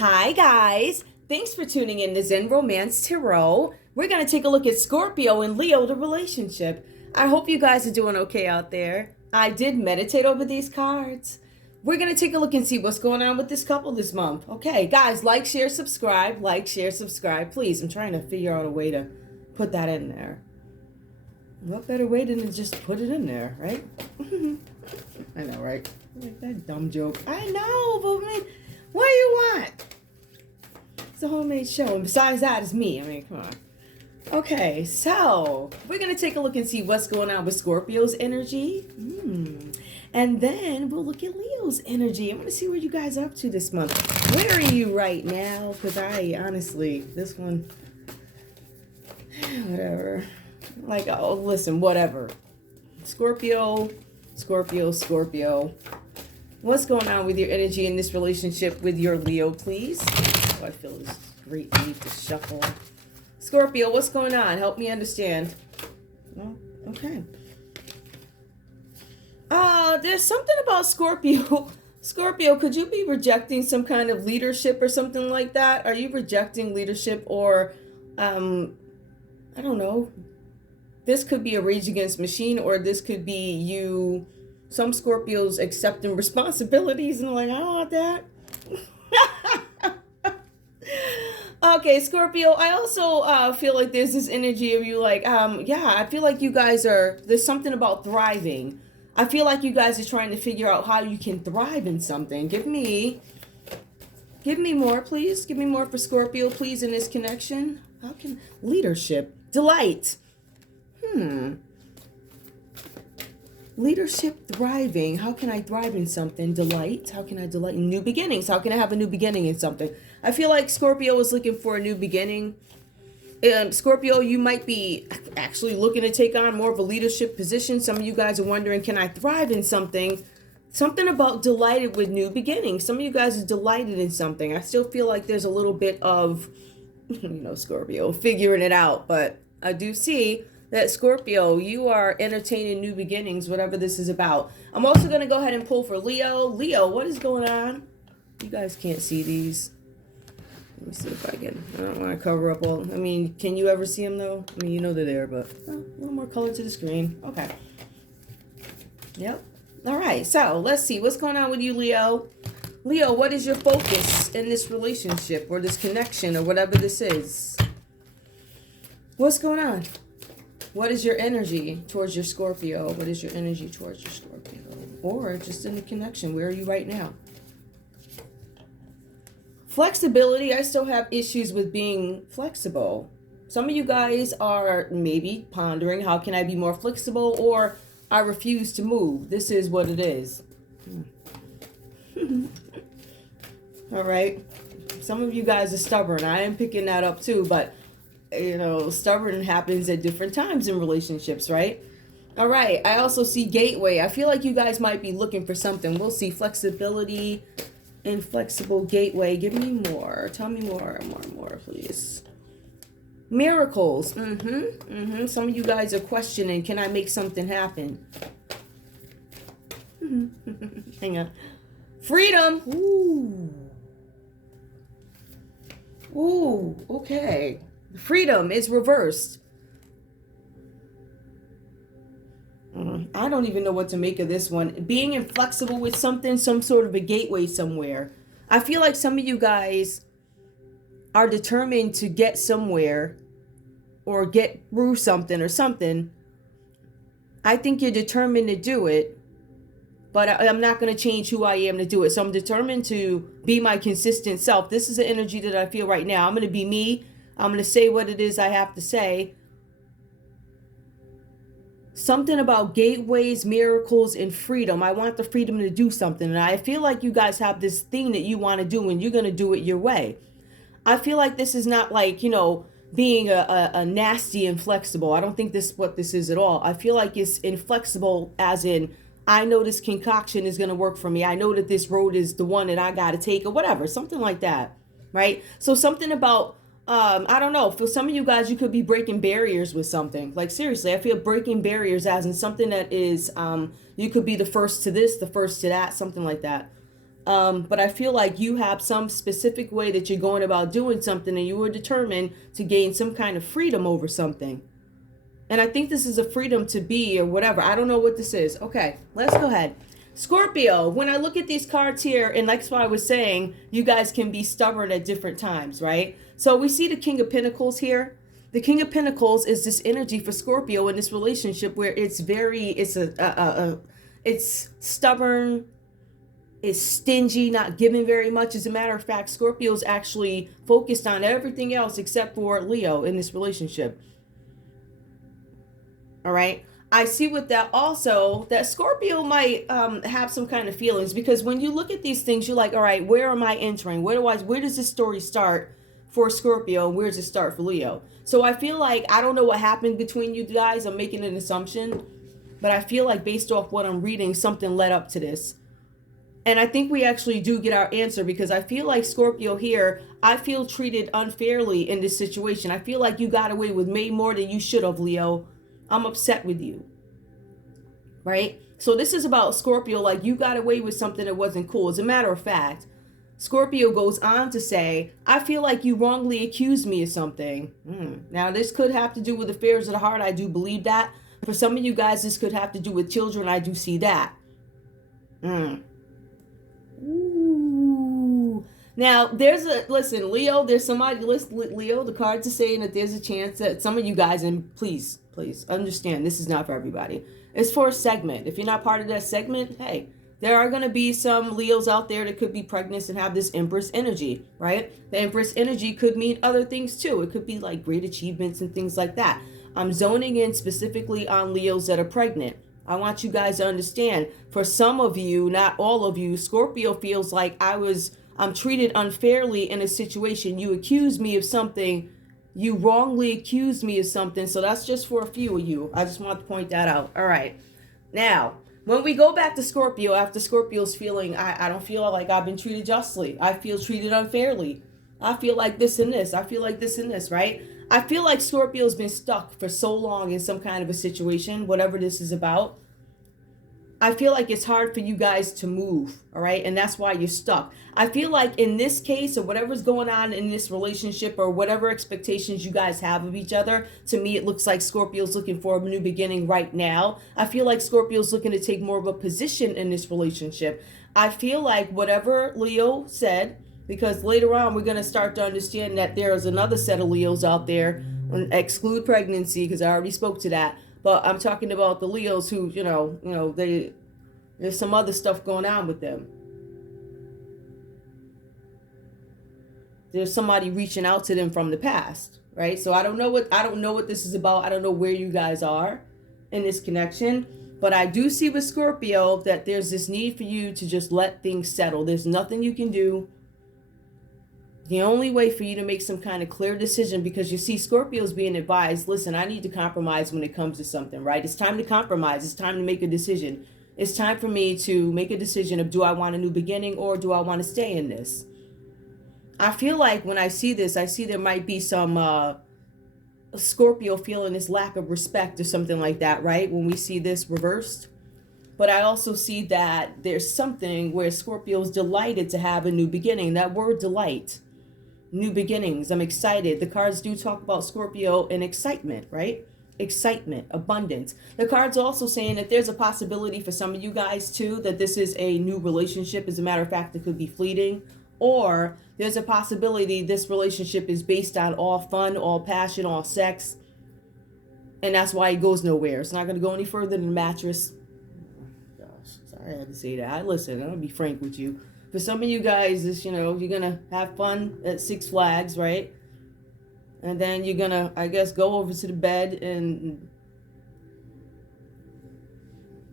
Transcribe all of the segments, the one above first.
Hi, guys. Thanks for tuning in to Zen Romance Tarot. We're going to take a look at Scorpio and Leo, the relationship. I hope you guys are doing okay out there. I did meditate over these cards. We're going to take a look and see what's going on with this couple this month. Okay, guys, like, share, subscribe. Like, share, subscribe. Please, I'm trying to figure out a way to put that in there. What better way than to just put it in there, right? I know, right? Like that dumb joke. I know, but man, what do you want? It's a homemade show, and besides that, it's me. I mean, come on. Okay, so we're gonna take a look and see what's going on with Scorpio's energy, and then we'll look at Leo's energy. I'm gonna see what you guys are up to this month. Where are you right now? Because I honestly, this one, whatever. Like, oh, listen, whatever. Scorpio. What's going on with your energy in this relationship with your Leo, please? Oh, I feel this great need to shuffle. Scorpio, what's going on? Help me understand. Well, okay. There's something about Scorpio. Scorpio, could you be rejecting some kind of leadership or something like that? Are you rejecting leadership or, I don't know. This could be a Rage Against Machine, or this could be you, some Scorpios accepting responsibilities and like, I don't want that. Okay, Scorpio, I also feel like there's this energy of you like, yeah, I feel like you guys there's something about thriving. I feel like you guys are trying to figure out how you can thrive in something. Give me more, please. Give me more for Scorpio, please, in this connection. How can leadership, delight. Leadership, thriving. How can I thrive in something? Delight. How can I delight in new beginnings? How can I have a new beginning in something? I feel like Scorpio is looking for a new beginning. Scorpio, you might be actually looking to take on more of a leadership position. Some of you guys are wondering, can I thrive in something? Something about delighted with new beginnings. Some of you guys are delighted in something. I still feel like there's a little bit of, Scorpio, figuring it out. But I do see that Scorpio, you are entertaining new beginnings, whatever this is about. I'm also going to go ahead and pull for Leo. Leo, what is going on? You guys can't see these. Let me see if I can. I don't want to cover up all. I mean, can you ever see them though? I mean, you know they're there, but a little more color to the screen. Okay. Yep. All right. So let's see what's going on with you, Leo. Leo, what is your focus in this relationship or this connection or whatever this is? What's going on? What is your energy towards your Scorpio? What is your energy towards your Scorpio? Or just in the connection, where are you right now? Flexibility, I still have issues with being flexible. Some of you guys are maybe pondering, how can I be more flexible? Or I refuse to move. This is what it is. All right. Some of you guys are stubborn. I am picking that up too, but stubborn happens at different times in relationships, right? All right. I also see gateway. I feel like you guys might be looking for something. We'll see flexibility, inflexible gateway. Give me more. Tell me more, please. Miracles. Some of you guys are questioning, can I make something happen? Hang on. Freedom. Ooh, okay. Freedom is reversed. I don't even know what to make of this one. Being inflexible with something, some sort of a gateway somewhere. I feel like some of you guys are determined to get somewhere or get through something or something. I think you're determined to do it, but I'm not going to change who I am to do it. So I'm determined to be my consistent self. This is the energy that I feel right now. I'm going to be me. I'm going to say what it is I have to say. Something about gateways, miracles, and freedom. I want the freedom to do something. And I feel like you guys have this thing that you want to do and you're going to do it your way. I feel like this is not like, being a nasty inflexible. I don't think this is what this is at all. I feel like it's inflexible as in, I know this concoction is going to work for me. I know that this road is the one that I got to take or whatever. Something like that. Right? So something about I don't know. For some of you guys, you could be breaking barriers with something. Like, seriously, I feel breaking barriers as in something that is, you could be the first to this, the first to that, something like that. But I feel like you have some specific way that you're going about doing something, and you were determined to gain some kind of freedom over something. And I think this is a freedom to be or whatever. I don't know what this is. Okay, let's go ahead. Scorpio, when I look at these cards here, and that's why I was saying you guys can be stubborn at different times, right? So we see the King of Pentacles here. The King of Pentacles is this energy for Scorpio in this relationship where it's it's stubborn, is stingy, not giving very much. As a matter of fact, Scorpio is actually focused on everything else except for Leo in this relationship. All right. I see with that also that Scorpio might have some kind of feelings, because when you look at these things, you're like, all right, where am I entering? Where does this story start for Scorpio, and where does it start for Leo? So I feel like, I don't know what happened between you guys. I'm making an assumption, but I feel like based off what I'm reading, something led up to this. And I think we actually do get our answer, because I feel like Scorpio here, I feel treated unfairly in this situation. I feel like you got away with way more than you should have, Leo. I'm upset with you. Right? So this is about Scorpio, like you got away with something that wasn't cool. As a matter of fact, Scorpio goes on to say, I feel like you wrongly accused me of something. Now, this could have to do with affairs of the heart. I do believe that. For some of you guys, this could have to do with children. I do see that. Ooh. Now, listen, Leo, there's somebody, Leo, the cards are saying that there's a chance that some of you guys, and please understand, this is not for everybody. It's for a segment. If you're not part of that segment, hey, there are going to be some Leos out there that could be pregnant and have this Empress energy, right? The Empress energy could mean other things too. It could be like great achievements and things like that. I'm zoning in specifically on Leos that are pregnant. I want you guys to understand, for some of you, not all of you, Scorpio feels like I'm treated unfairly in a situation. You accused me of something. You wrongly accused me of something. So that's just for a few of you. I just want to point that out. All right. Now, when we go back to Scorpio, after Scorpio's feeling, I don't feel like I've been treated justly. I feel treated unfairly. I feel like this and this. I feel like this and this, right? I feel like Scorpio's been stuck for so long in some kind of a situation, whatever this is about. I feel like it's hard for you guys to move, all right? And that's why you're stuck. I feel like in this case, or whatever's going on in this relationship, or whatever expectations you guys have of each other, to me, it looks like Scorpio's looking for a new beginning right now. I feel like Scorpio's looking to take more of a position in this relationship. I feel like whatever Leo said, because later on, we're going to start to understand that there's another set of Leos out there, exclude pregnancy, because I already spoke to that. But I'm talking about the Leos who, there's some other stuff going on with them. There's somebody reaching out to them from the past, right? So I don't know what this is about. I don't know where you guys are in this connection, but I do see with Scorpio that there's this need for you to just let things settle. There's nothing you can do. The only way for you to make some kind of clear decision, because you see Scorpio's being advised, listen, I need to compromise when it comes to something, right? It's time to compromise. It's time to make a decision. It's time for me to make a decision of, do I want a new beginning, or do I want to stay in this? I feel like when I see this, I see there might be some Scorpio feeling this lack of respect or something like that, right? When we see this reversed. But I also see that there's something where Scorpio's delighted to have a new beginning. That word delight. New beginnings. I'm excited. The cards do talk about Scorpio and excitement, right? Excitement, abundance. The cards also saying that there's a possibility for some of you guys too, that this is a new relationship. As a matter of fact, it could be fleeting, or there's a possibility this relationship is based on all fun, all passion, all sex, and that's why it goes nowhere. It's not going to go any further than the mattress. Gosh, sorry I had to say that. Listen, I'm going to be frank with you. For some of you guys, this, you're going to have fun at Six Flags, right? And then you're going to, I guess, go over to the bed and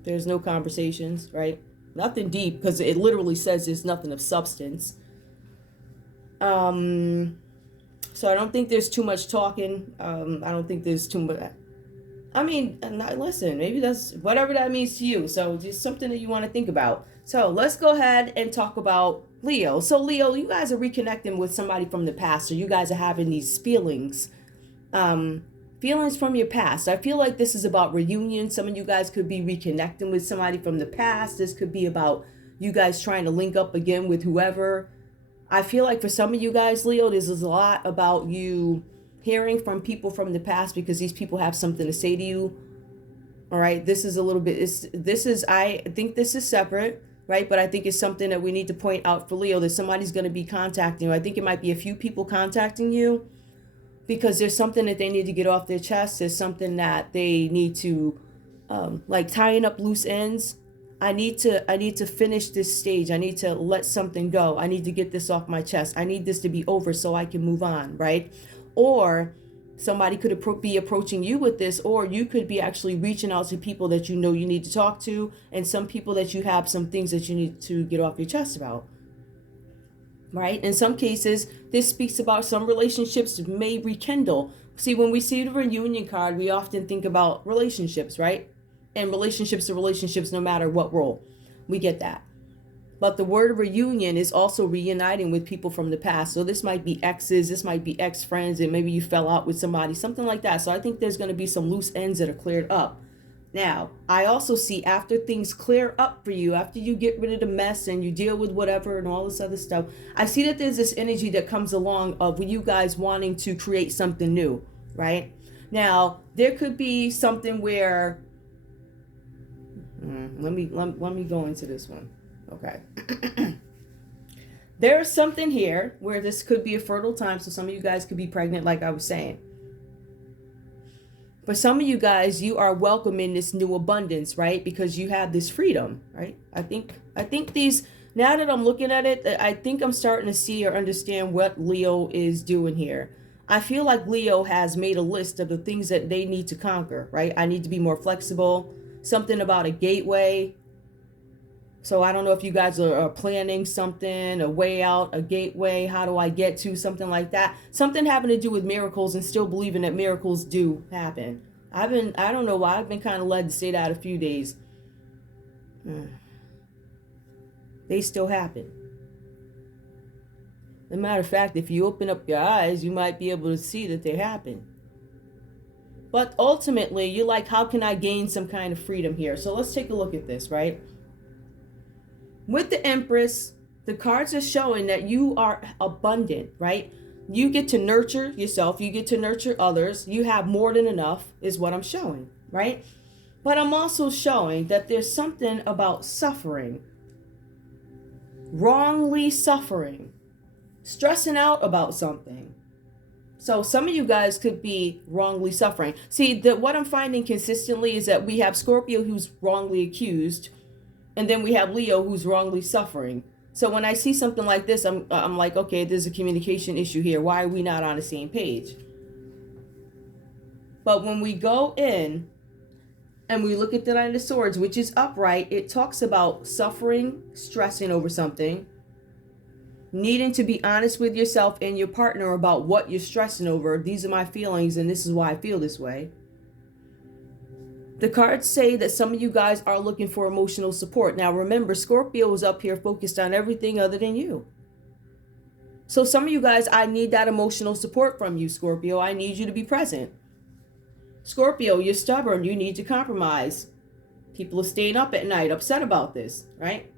there's no conversations, right? Nothing deep, because it literally says there's nothing of substance. So I don't think there's too much talking. I don't think there's too much. I mean, listen, maybe that's whatever that means to you. So just something that you want to think about. So let's go ahead and talk about Leo. So Leo, you guys are reconnecting with somebody from the past. So you guys are having these feelings, feelings from your past. I feel like this is about reunion. Some of you guys could be reconnecting with somebody from the past. This could be about you guys trying to link up again with whoever. I feel like for some of you guys, Leo, this is a lot about you hearing from people from the past because these people have something to say to you. All right, this is a little bit, I think this is separate, right? But I think it's something that we need to point out for Leo, that somebody's going to be contacting you. I think it might be a few people contacting you because there's something that they need to get off their chest. There's something that they need to, like tying up loose ends. I need to finish this stage. I need to let something go. I need to get this off my chest. I need this to be over so I can move on, right? Or somebody could be approaching you with this, or you could be actually reaching out to people that you know you need to talk to, and some people that you have some things that you need to get off your chest about, right? In some cases, this speaks about some relationships may rekindle. See, when we see the reunion card, we often think about relationships, right? And relationships are relationships no matter what role. We get that. But the word reunion is also reuniting with people from the past. So this might be exes, this might be ex-friends, and maybe you fell out with somebody, something like that. So I think there's going to be some loose ends that are cleared up. Now, I also see after things clear up for you, after you get rid of the mess and you deal with whatever and all this other stuff, I see that there's this energy that comes along of you guys wanting to create something new, right? Now, there could be something where, let me go into this one. Okay. There's something here where this could be a fertile time, so some of you guys could be pregnant, like I was saying. For some of you guys, you are welcoming this new abundance, right? Because you have this freedom, right? I think these, now that I'm looking at it, I think I'm starting to see or understand what Leo is doing here. I feel like Leo has made a list of the things that they need to conquer, right? I need to be more flexible. Something about a gateway. So I don't know if you guys are planning something, a way out, a gateway, how do I get to, something like that. Something having to do with miracles and still believing that miracles do happen. I don't know why, I've been kind of led to say that a few days. They still happen. As a matter of fact, if you open up your eyes, you might be able to see that they happen. But ultimately, you're like, how can I gain some kind of freedom here? So let's take a look at this, right? With the Empress, the cards are showing that you are abundant, right? You get to nurture yourself. You get to nurture others. You have more than enough is what I'm showing, right? But I'm also showing that there's something about suffering, wrongly suffering, stressing out about something. So some of you guys could be wrongly suffering. See, what I'm finding consistently is that we have Scorpio who's wrongly accused, and then we have Leo who's wrongly suffering. So when I see something like this, I'm like, okay, there's a communication issue here. Why are we not on the same page? But when we go in and we look at the Nine of Swords, which is upright, it talks about suffering, stressing over something, needing to be honest with yourself and your partner about what you're stressing over. These are my feelings and this is why I feel this way. The cards say that some of you guys are looking for emotional support. Now remember, Scorpio is up here focused on everything other than you. So some of you guys, I need that emotional support from you, Scorpio. I need you to be present. Scorpio, you're stubborn. You need to compromise. People are staying up at night, upset about this, right?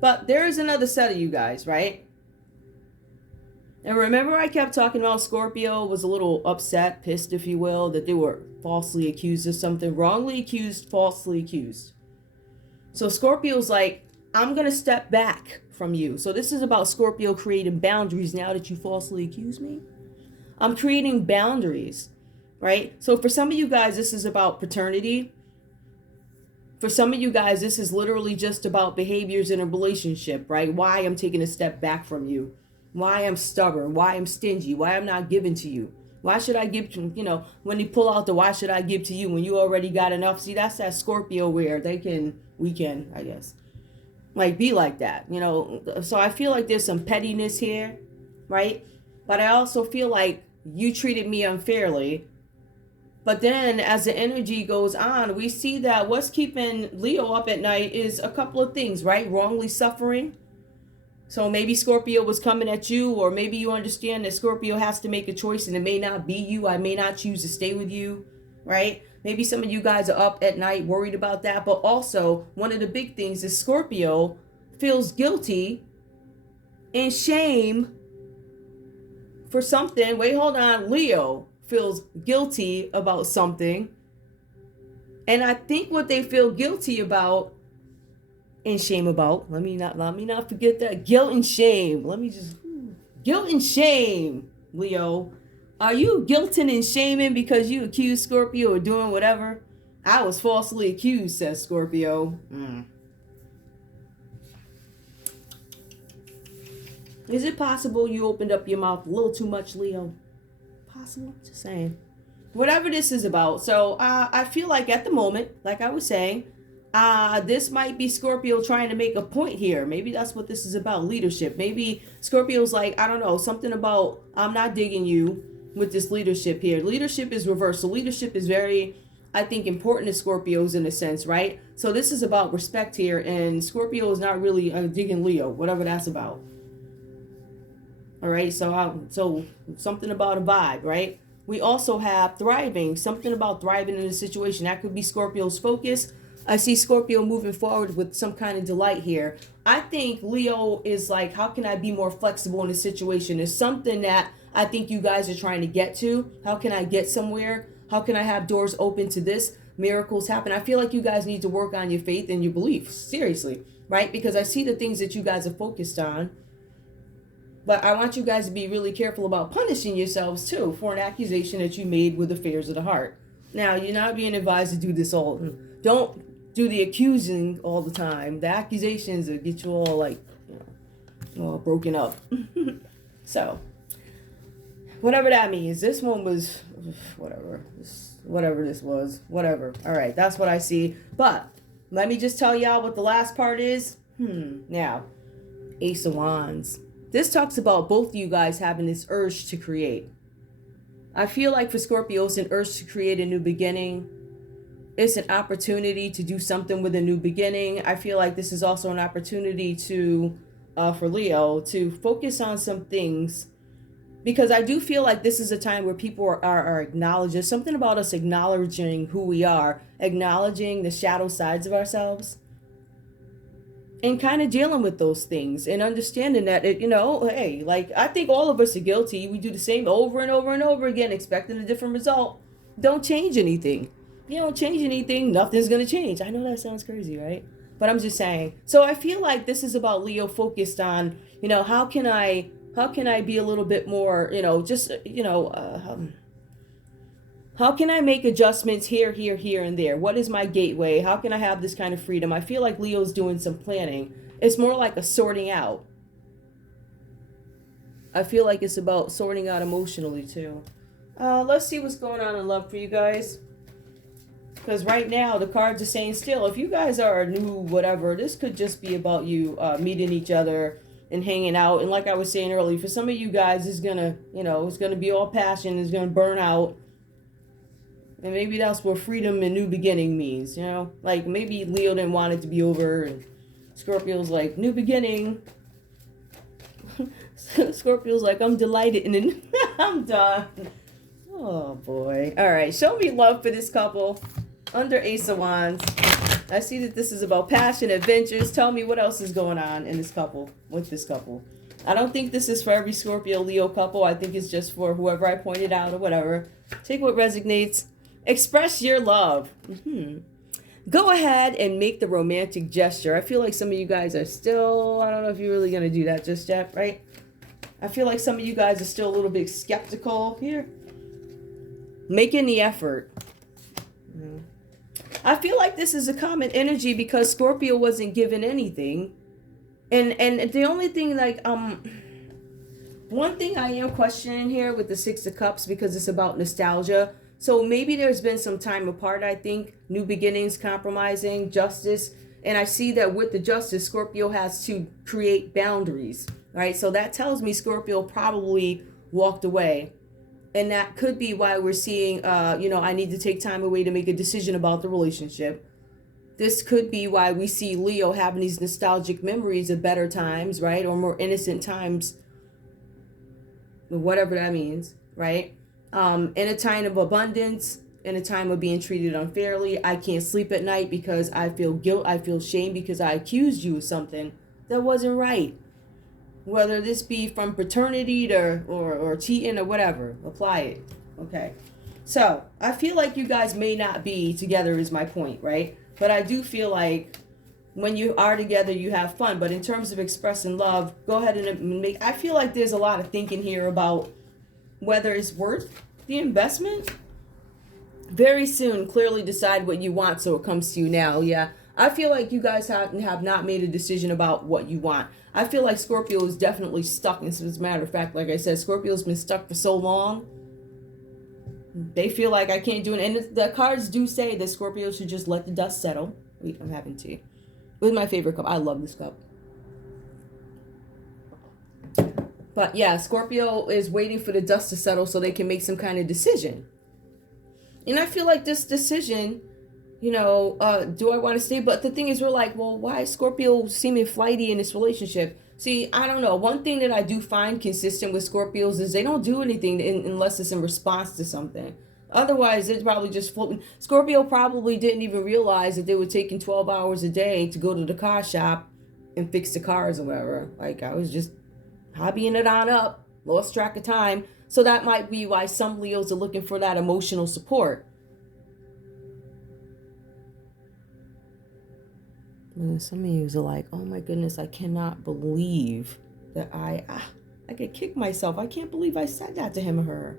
But there is another set of you guys, right? And remember I kept talking about Scorpio was a little upset, pissed, if you will, that they were falsely accused of something. Wrongly accused, falsely accused. So Scorpio's like, I'm going to step back from you. So this is about Scorpio creating boundaries now that you falsely accuse me. I'm creating boundaries, right? So for some of you guys, this is about paternity. For some of you guys, this is literally just about behaviors in a relationship, right? Why I'm taking a step back from you. Why I'm stubborn, why I'm stingy, why I'm not giving to you. Why should I give to, when you pull out the why should I give to you when you already got enough? See, that's that Scorpio where we can, I guess, like be like that, So I feel like there's some pettiness here, right? But I also feel like you treated me unfairly. But then as the energy goes on, we see that what's keeping Leo up at night is a couple of things, right? Wrongly suffering. So maybe Scorpio was coming at you, or maybe you understand that Scorpio has to make a choice and it may not be you. I may not choose to stay with you, right? Maybe some of you guys are up at night worried about that. But also, one of the big things is Scorpio feels guilty and shame for something. Wait, hold on. Leo feels guilty about something. And I think what they feel guilty about and shame about, let me not forget that. Guilt and shame. Guilt and shame, Leo. Are you guilting and shaming because you accused Scorpio of doing whatever? I was falsely accused, says Scorpio. Is it possible you opened up your mouth a little too much, Leo? Possible? Just saying. Whatever this is about. So I feel like at the moment, like I was saying, this might be Scorpio trying to make a point here. Maybe that's what this is about, leadership. Maybe Scorpio's like, I don't know, something about, I'm not digging you with this leadership here. Leadership is reversed. So leadership is very, I think, important to Scorpios in a sense, right? So this is about respect here, and Scorpio is not really digging Leo, whatever that's about. All right, so something about a vibe, right? We also have thriving, something about thriving in a situation. That could be Scorpio's focus. I see Scorpio moving forward with some kind of delight here. I think Leo is like, how can I be more flexible in a situation? It's something that I think you guys are trying to get to. How can I get somewhere? How can I have doors open to this? Miracles happen. I feel like you guys need to work on your faith and your beliefs. Seriously, right? Because I see the things that you guys are focused on. But I want you guys to be really careful about punishing yourselves too for an accusation that you made with affairs of the heart. Now, you're not being advised to do this all. Don't do the accusing all the time. The accusations that get you all like, all broken up. So, whatever that means. This one was, whatever this was. Whatever. All right, that's what I see. But let me just tell y'all what the last part is. Now, Ace of Wands. This talks about both of you guys having this urge to create. I feel like for Scorpio, it's an urge to create a new beginning. It's an opportunity to do something with a new beginning. I feel like this is also an opportunity to, for Leo, to focus on some things. Because I do feel like this is a time where people are acknowledging, something about us acknowledging who we are, acknowledging the shadow sides of ourselves. And kind of dealing with those things and understanding that, hey, like, I think all of us are guilty. We do the same over and over and over again, expecting a different result. Don't change anything. If you don't change anything, nothing's going to change. I know that sounds crazy, right? But I'm just saying. So I feel like this is about Leo focused on, how can I be a little bit more, how can I make adjustments here, and there? What is my gateway? How can I have this kind of freedom? I feel like Leo's doing some planning. It's more like a sorting out. I feel like it's about sorting out emotionally too. Let's see what's going on in love for you guys. Because right now the cards are saying still, if you guys are new, whatever, this could just be about you meeting each other and hanging out. And like I was saying earlier, for some of you guys, it's gonna be all passion. It's gonna burn out. And maybe that's what freedom and new beginning means, Like maybe Leo didn't want it to be over and Scorpio's like, new beginning. Scorpio's like, I'm delighted and then I'm done. Oh boy. All right, show me love for this couple under Ace of Wands. I see that this is about passion, adventures. Tell me what else is going on in this couple, with this couple. I don't think this is for every Scorpio Leo couple. I think it's just for whoever I pointed out or whatever. Take what resonates. Express your love. Go ahead and make the romantic gesture. I feel like some of you guys are still, I don't know if you're really going to do that just yet, right? I feel like some of you guys are still a little bit skeptical here. Making the effort. I feel like this is a common energy because Scorpio wasn't given anything. And the only thing, like, one thing I am questioning here with the Six of Cups, because it's about nostalgia. So maybe there's been some time apart, I think. New beginnings, compromising, justice. And I see that with the justice, Scorpio has to create boundaries, right? So that tells me Scorpio probably walked away. And that could be why we're seeing, I need to take time away to make a decision about the relationship. This could be why we see Leo having these nostalgic memories of better times, right? Or more innocent times, whatever that means, right? In a time of abundance, in a time of being treated unfairly. I can't sleep at night because I feel guilt. I feel shame because I accused you of something. that wasn't right. Whether this be from paternity to or cheating or whatever, apply it. Okay. So I feel like you guys may not be together is my point, right? But I do feel like when you are together, you have fun. But in terms of expressing love, go ahead and make. I feel like there's a lot of thinking here about whether it's worth the investment. Very soon, clearly decide what you want so it comes to you now. Yeah, I feel like you guys have not made a decision about what you want. I feel like Scorpio is definitely stuck. And as a matter of fact, like I said, Scorpio's been stuck for so long. They feel like I can't do it. And the cards do say that Scorpio should just let the dust settle. Wait, I'm having tea. With my favorite cup. I love this cup. But yeah, Scorpio is waiting for the dust to settle so they can make some kind of decision. And I feel like this decision, do I want to stay? But the thing is, we're like, well, why is Scorpio seeming flighty in this relationship? See, I don't know. One thing that I do find consistent with Scorpios is they don't do anything unless it's in response to something. Otherwise, it's probably just floating. Scorpio probably didn't even realize that they were taking 12 hours a day to go to the car shop and fix the cars or whatever. Like, I was just hobbying it on up, lost track of time. So that might be why some Leos are looking for that emotional support. And some of you are like, oh my goodness, I cannot believe that I could kick myself. I can't believe I said that to him or her.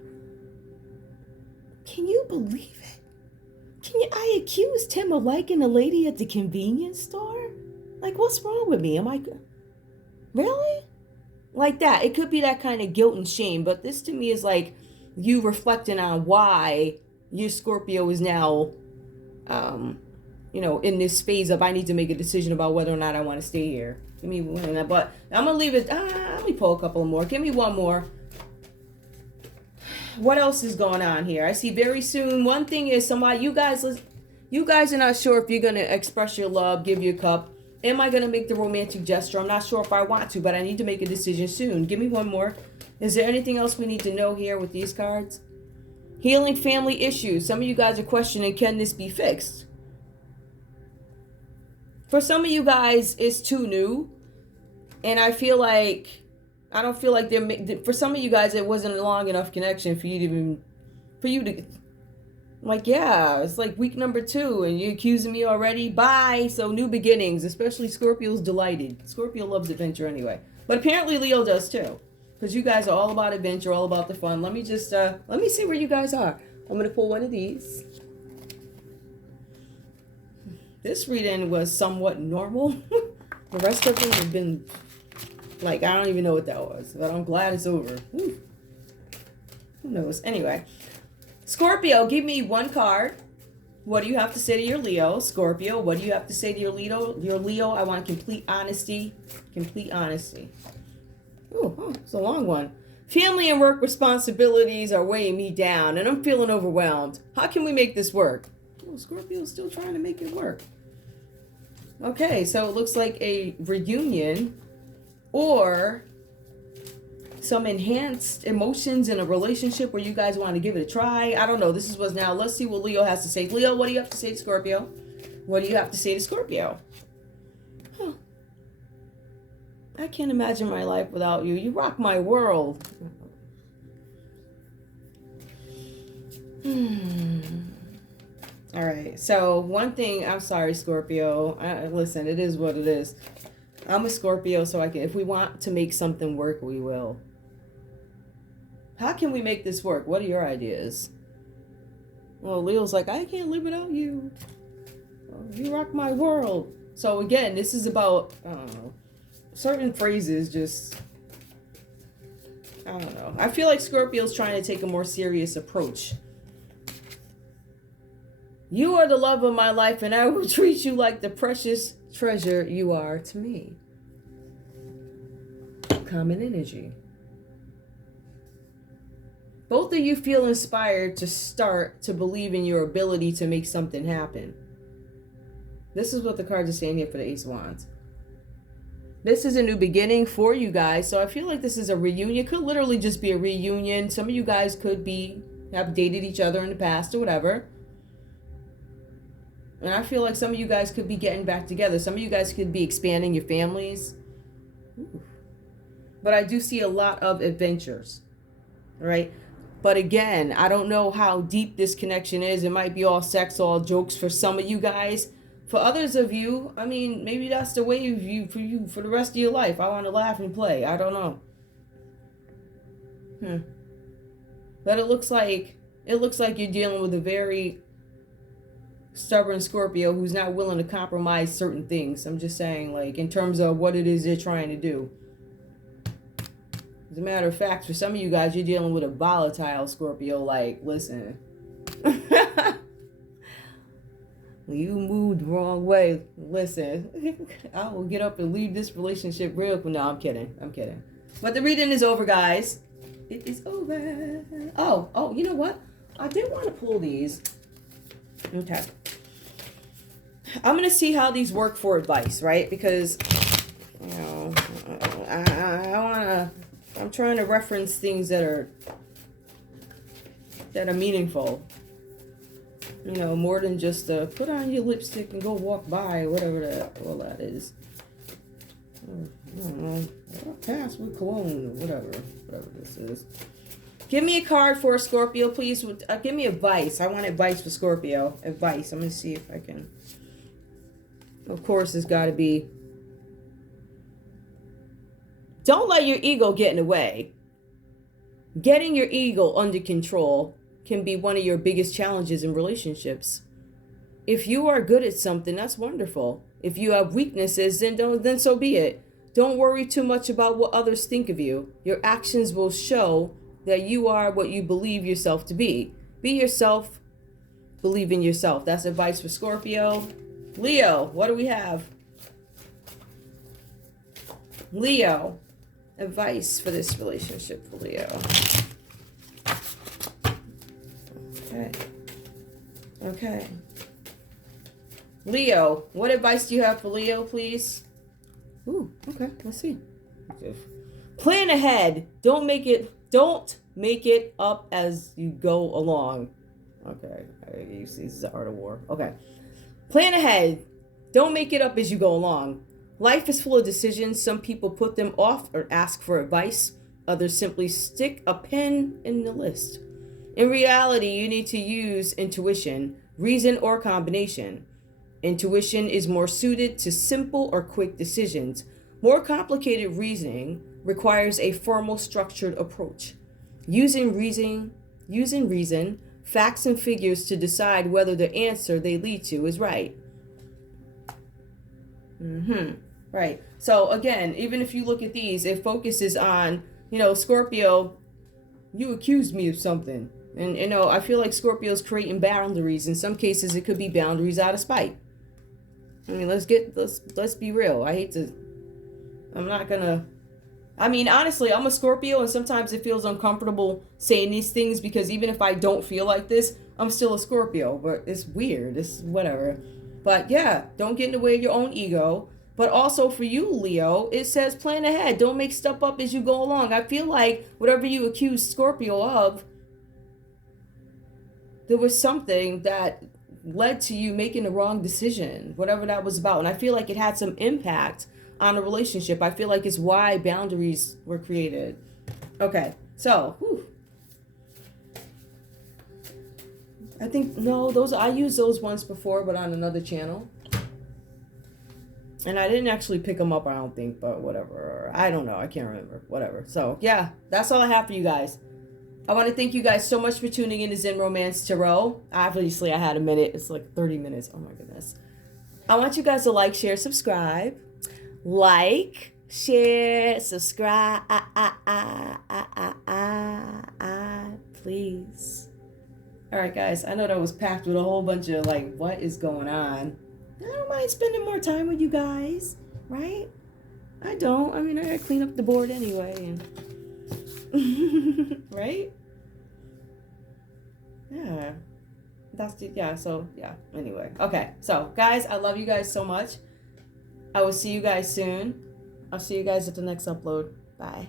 Can you believe it? I accused him of liking a lady at the convenience store? Like, what's wrong with me? Am I really? Like that. It could be that kind of guilt and shame, but this to me is like you reflecting on why your Scorpio is now, in this phase of I need to make a decision about whether or not I want to stay here. Give me one, but I'm going to leave it. Let me pull a couple more. Give me one more. What else is going on here? I see very soon. One thing is you guys are not sure if you're going to express your love, give your cup. Am I going to make the romantic gesture? I'm not sure if I want to, but I need to make a decision soon. Give me one more. Is there anything else we need to know here with these cards? Healing family issues. Some of you guys are questioning, can this be fixed? For some of you guys, it's too new. And I don't feel like for some of you guys, it wasn't a long enough connection for you to, like, yeah, it's like week number 2 and you're accusing me already. Bye. So new beginnings, especially Scorpio's delighted. Scorpio loves adventure anyway. But apparently Leo does too. Because you guys are all about adventure, all about the fun. Let me see where you guys are. I'm going to pull one of these. This reading was somewhat normal. The rest of them have been, like, I don't even know what that was. But I'm glad it's over. Whew. Who knows? Anyway. Scorpio, give me one card. What do you have to say to your Leo? Scorpio, what do you have to say to your Leo? Your Leo, I want complete honesty. Complete honesty. Oh, it's a long one. Family and work responsibilities are weighing me down, and I'm feeling overwhelmed. How can we make this work? Oh, Scorpio's still trying to make it work. Okay, so it looks like a reunion or some enhanced emotions in a relationship where you guys want to give it a try. I don't know. This is what's now. Let's see what Leo has to say. Leo, what do you have to say to Scorpio? What do you have to say to Scorpio? Huh. I can't imagine my life without you. You rock my world. All right. So one thing, I'm sorry, Scorpio. Listen, it is what it is. I'm a Scorpio, so if we want to make something work, we will. How can we make this work? What are your ideas? Well, Leo's like, I can't live without you. You rock my world. So again, this is about, I don't know, certain phrases just, I don't know. I feel like Scorpio's trying to take a more serious approach. You are the love of my life, and I will treat you like the precious treasure you are to me. Common energy. Both of you feel inspired to start to believe in your ability to make something happen. This is what the cards are saying here for the Ace of Wands. This is a new beginning for you guys. So I feel like this is a reunion. It could literally just be a reunion. Some of you guys could have dated each other in the past or whatever. And I feel like some of you guys could be getting back together. Some of you guys could be expanding your families. but I do see a lot of adventures, right? But again, I don't know how deep this connection is. It might be all sex, all jokes for some of you guys. For others of you, I mean, maybe that's the way you for the rest of your life. I want to laugh and play. I don't know. But it looks like you're dealing with a very stubborn Scorpio who's not willing to compromise certain things. I'm just saying, like, in terms of what it is they're trying to do. As a matter of fact, for some of you guys, you're dealing with a volatile Scorpio. Like, listen. You moved the wrong way. Listen. I will get up and leave this relationship real quick. No, I'm kidding. But the reading is over, guys. It is over. Oh, you know what? I did want to pull these. Okay. I'm going to see how these work for advice, right? Because, you know, I'm trying to reference things that are meaningful. You know, more than just put on your lipstick and go walk by, whatever that is. I don't know. Pass with cologne or whatever this is. Give me a card for Scorpio, please. Give me advice. I want advice for Scorpio. Advice. I'm going to see if I can. Of course, it's got to be. Don't let your ego get in the way. Getting your ego under control can be one of your biggest challenges in relationships. If you are good at something, that's wonderful. If you have weaknesses, then so be it. Don't worry too much about what others think of you. Your actions will show that you are what you believe yourself to be. Be yourself. Believe in yourself. That's advice for Scorpio. Leo, what do we have? Leo, advice for this relationship for Leo. Okay. Leo, what advice do you have for Leo, please? Ooh, okay, let's see. Plan ahead. Don't make it up as you go along. Okay, you see, this is the art of war. Okay. Plan ahead. Don't make it up as you go along. Life is full of decisions. Some people put them off or ask for advice. Others simply stick a pen in the list. In reality, you need to use intuition, reason, or combination. Intuition is more suited to simple or quick decisions. More complicated reasoning requires a formal, structured approach. Using reason, facts and figures to decide whether the answer they lead to is right. Right. So again, even if you look at these, it focuses on, Scorpio, you accused me of something. And, I feel like Scorpio's creating boundaries. In some cases, it could be boundaries out of spite. I mean, let's be real. Honestly, I'm a Scorpio, and sometimes it feels uncomfortable saying these things because even if I don't feel like this, I'm still a Scorpio. But it's weird. It's whatever. But yeah, don't get in the way of your own ego. But also for you, Leo, it says plan ahead. Don't make stuff up as you go along. I feel like whatever you accuse Scorpio of, there was something that led to you making the wrong decision, whatever that was about. And I feel like it had some impact on the relationship. I feel like it's why boundaries were created. Okay, so, I think, no, I used those once before, but on another channel. And I didn't actually pick them up, I don't think, but whatever. I don't know, I can't remember, whatever. So, yeah, that's all I have for you guys. I want to thank you guys so much for tuning in to Zen Romance Tarot. Obviously, I had a minute. It's like 30 minutes. Oh, my goodness. I want you guys to like, share, subscribe. Like, share, subscribe. Please. All right, guys. I know that was packed with a whole bunch of, what is going on? I don't mind spending more time with you guys, right? I don't. I gotta clean up the board anyway. Right? Yeah. Anyway. Okay. So, guys, I love you guys so much. I will see you guys soon. I'll see you guys at the next upload. Bye.